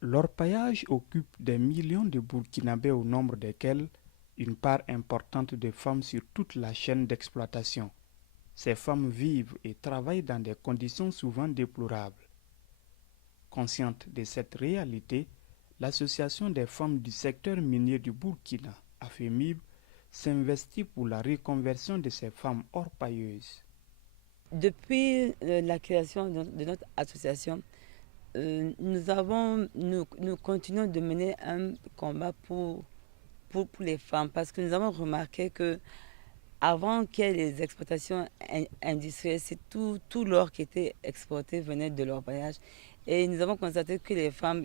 L'orpaillage occupe des millions de Burkinabés au nombre desquels une part importante de femmes sur toute la chaîne d'exploitation. Ces femmes vivent et travaillent dans des conditions souvent déplorables. Consciente de cette réalité, l'Association des femmes du secteur minier du Burkina, AFEMIB, s'investit pour la reconversion de ces femmes orpailleuses. Depuis la création de notre association, nous continuons de mener un combat pour les femmes parce que nous avons remarqué que avant qu'il y ait les exploitations industrielles, c'est tout l'or qui était exporté venait de l'orpaillage. Et nous avons constaté que les femmes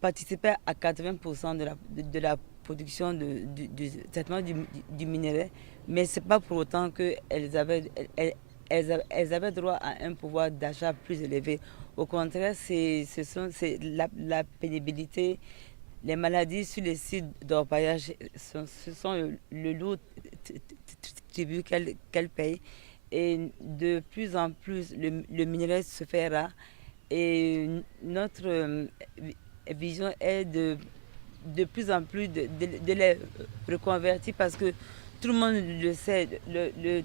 participaient à 80% de la production du traitement du minerai, mais ce n'est pas pour autant elles avaient droit à un pouvoir d'achat plus élevé. Au contraire, c'est la pénibilité, les maladies sur les sites d'orpaillage, ce sont le lourd tribut qu'elle paye. Et de plus en plus, le minerai se fait rare. Et notre vision est de plus en plus de les reconvertir parce que tout le monde le sait,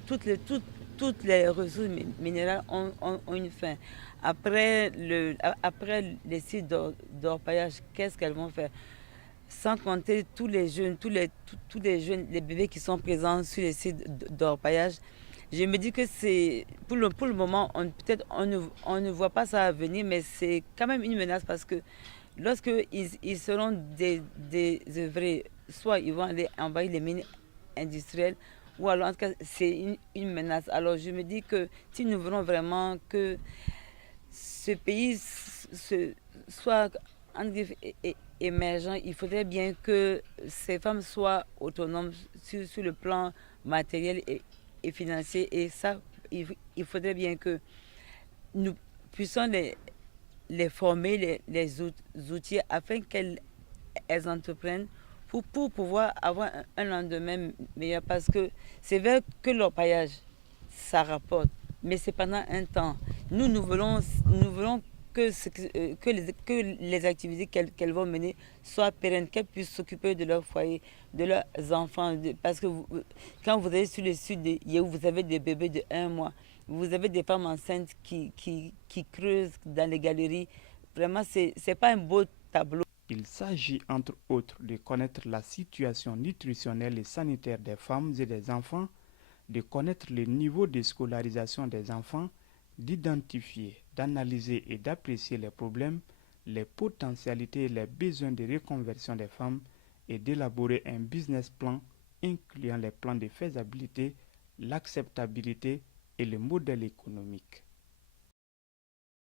toutes les ressources minérales ont une fin. Après les sites d'orpaillage, qu'est-ce qu'elles vont faire? Sans compter tous les jeunes, tous les jeunes, les bébés qui sont présents sur les sites d'orpaillage. Je me dis que c'est, pour le moment, peut-être on ne voit pas ça venir, mais c'est quand même une menace parce que lorsque ils seront désœuvrés, soit ils vont aller envahir les mines industrielles, ou alors en tout cas c'est une menace. Alors je me dis que si nous voulons vraiment que ce pays soit émergent, il faudrait bien que ces femmes soient autonomes sur le plan matériel et financier. Et ça, il faudrait bien que nous puissions les former, les outils afin qu'elles entreprennent pour pouvoir avoir un lendemain meilleur. Parce que c'est vrai que l'orpaillage, ça rapporte, mais c'est pendant un temps. Nous voulons que les activités qu'elles vont mener soient pérennes, qu'elles puissent s'occuper de leur foyer, de leurs enfants. Parce que quand vous allez sur le sud de Yéhou, vous avez des bébés de 1 mois. Vous avez des femmes enceintes qui creusent dans les galeries. Vraiment, c'est pas un beau tableau. Il s'agit entre autres de connaître la situation nutritionnelle et sanitaire des femmes et des enfants, de connaître le niveau de scolarisation des enfants, d'identifier, d'analyser et d'apprécier les problèmes, les potentialités et les besoins de reconversion des femmes et d'élaborer un business plan incluant les plans de faisabilité, l'acceptabilité et le modèle économique.